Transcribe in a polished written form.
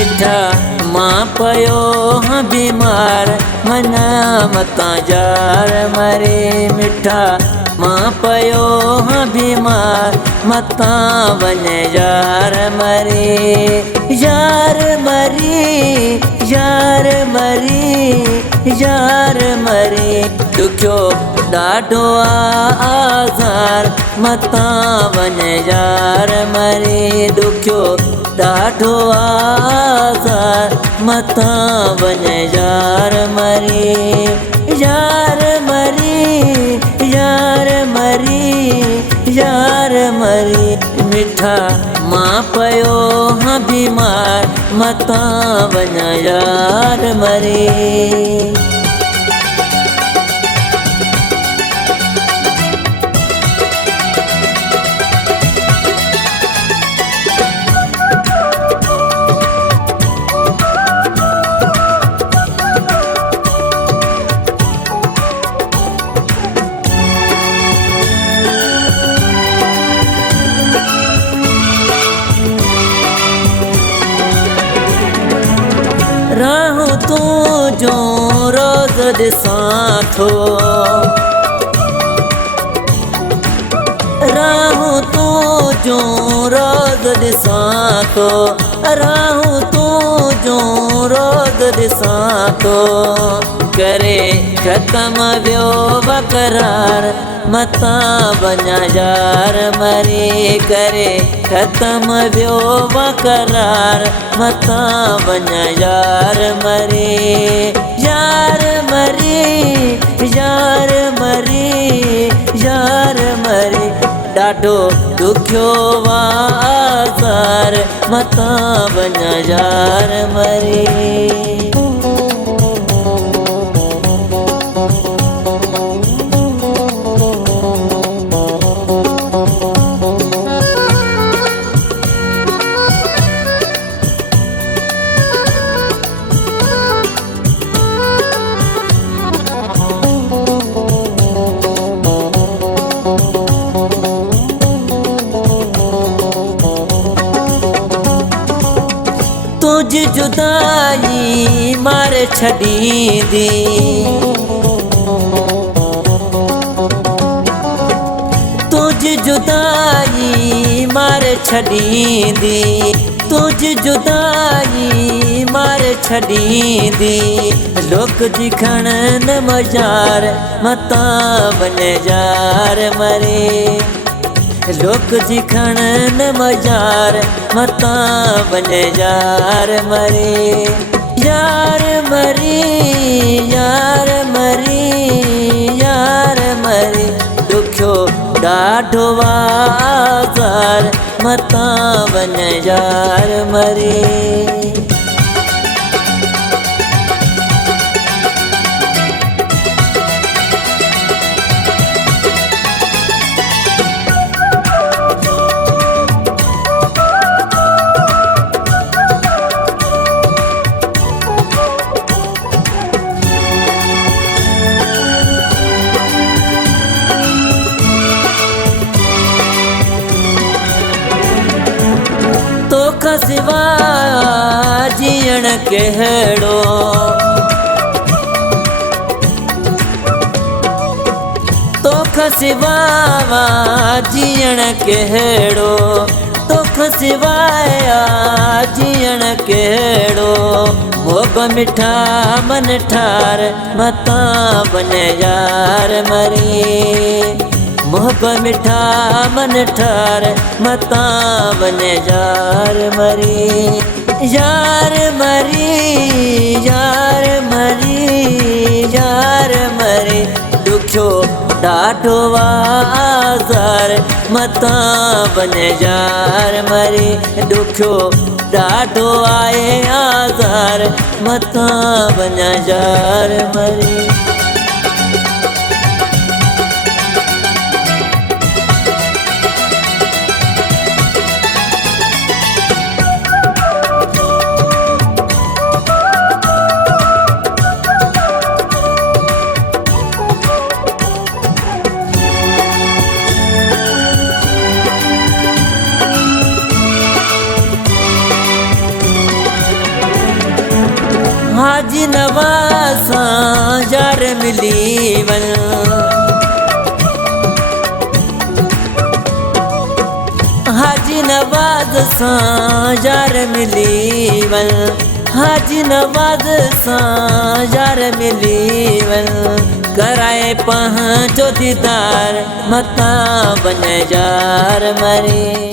मिठा मां पयो हाँ बीमार मना मता जार मरे मिठा मां पयो हाँ बीमार मता वने यार मरे यार मरी यार मरी यार मरी दुखो डाढो आज़ार मता वने यार मरे दुखो डाढो आज़ार मता वने यार मरे यार मरी यार मरी यार मरी मिठा मां पयो हाँ बीमार मता वना यार मरे राहू तू जो रोज दिसां थो राहू तू जो रोज दिसां थो राहू तू जो रोज दिसां थो करे ख़त्म वियो बकरार मता वञा यार मरे करे ख़त्म वियो बकरार मता वञा यार मरे यार मरी यार मरी यार मरे ॾाढो ॾुखियो आज़ार मता वञा यार मरे तुझ जुदाई मार छॾींदी तुझ जुदाई मार छॾींदी तुझ जुदाई मार छॾींदी लोक जी खणन मजार मता वने यार मरे लोक जी खणन मजार मता वने यार मरे यार मरी यार मरी यार मरे दुखो ॾाढो आज़ार मता वने यार मरे तोखा सिवा जीअण कहिड़ो तोखा सिवा जीअण कहिड़ो तोखा सिवाया जीअण कहिड़ो मोब मिठा मन ठार मता वने यार मरे मोहब मिठा मन ठार मता वने यार मरे यार मरी यार मरी यार मरे दुखो ॾाढो आज़ार मता वने यार मरे दुखो ॾाढो आहे आज़ार मता वञा यार मरे हाजी नवाज़ सां यार मिली वञ हाजी नवाज़ सां यार मिली वञ हाजी नवाज़ सां यार मिली वञ कराए पंहिंजो दीदार मथां वञ यार मरे।